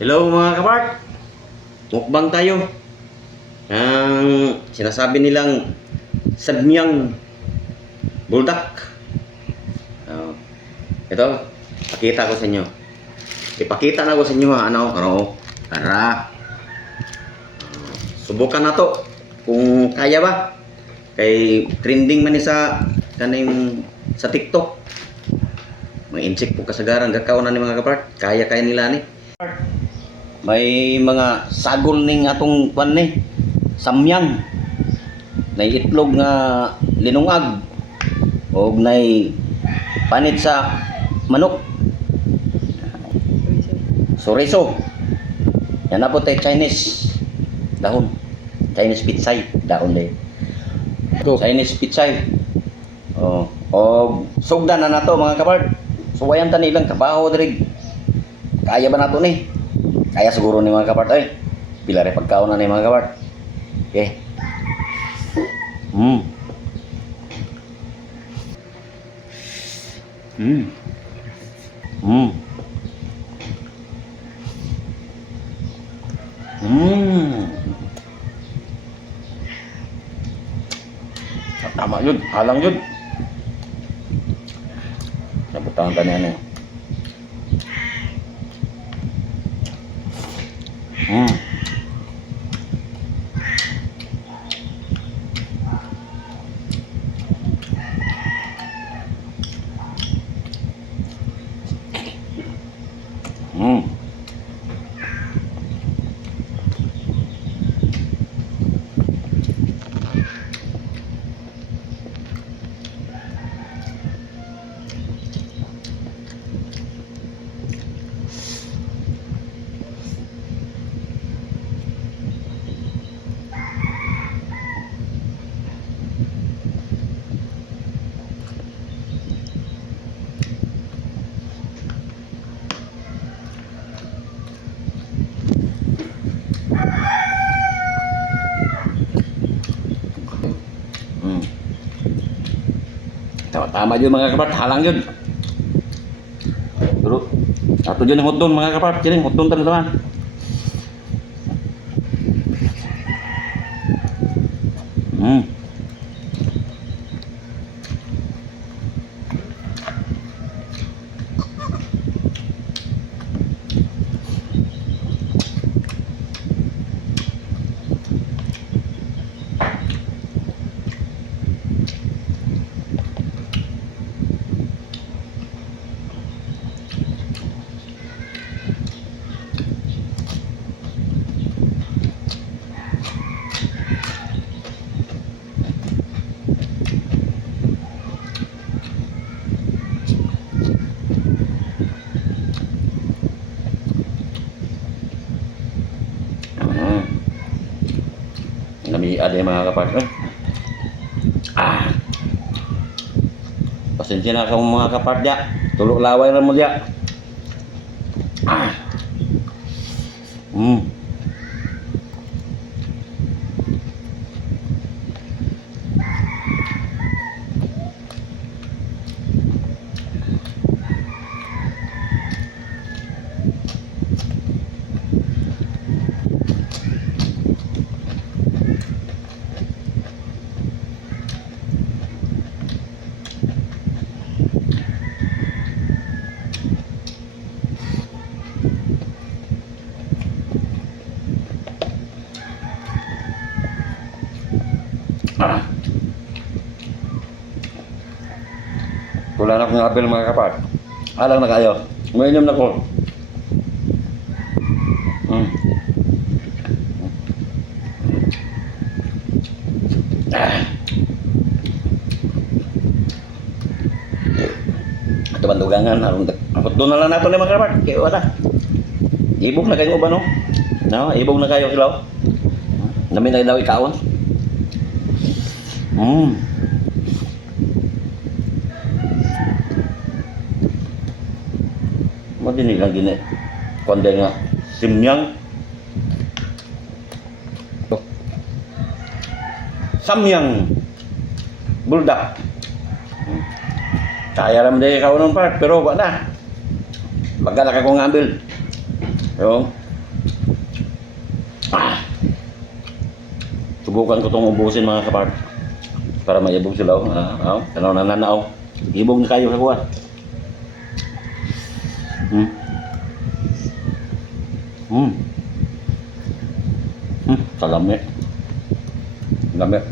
Hello mga kapart, mukbang tayo. Ang sinasabi nilang Samyang Buldak. Uh, ito, pakita ko sa inyo. Ipakita na ko sa inyo tara. Subukan na to kung kaya ba. Kay trending man ni sa kaning sa TikTok. May insik po kasagaran gakaw na ni mga kapart. Kaya nila ni. May mga sagol ning atong kwan ni samyang. Nay itlog nga linungag og nay panit sa manok. Soriso. Yan na po tayo Chinese dahon. Chinese pitsay dahon din. Chinese pitsay. Og sugdan na nato mga kapard. Suwayan ta nilang trabaho diri. Kaya ba nato ni? Kaya siguro ni mga kapard ay. Pila re pagkaon na ni mga kapard. Okay. Mm. Tama yun, halang yun. Nabutangan ka niya. Tama yun mga kapart, halang yun. Pero ato dyan yung hotdon mga kapart, kiring hotdon teman-teman. Ada yang mga kapart. Pasensya na kamu mga kapart ya. Tulog laway lang mo ya. Wala na akong apel mga kapart. Alang na kayo. Uminom na ko. Ito bandugangan. Akot doon na lang nato ni mga kapart. Kaya wala. Ibog na kayo ba no? No, ibog na kayo ilaw. Namin na ilaw ikaon. Madinig lang gini. Konde nga Samyang Buldak. Kaya naman din ikaw ng part pero wala. Magkala ka kong ngambil. Yung Subukan ko itong ubusin mga kapart. Para mayabog sila. Tanaw na nanaaw. Ibog na kayo sa kuha. Salami. Lami.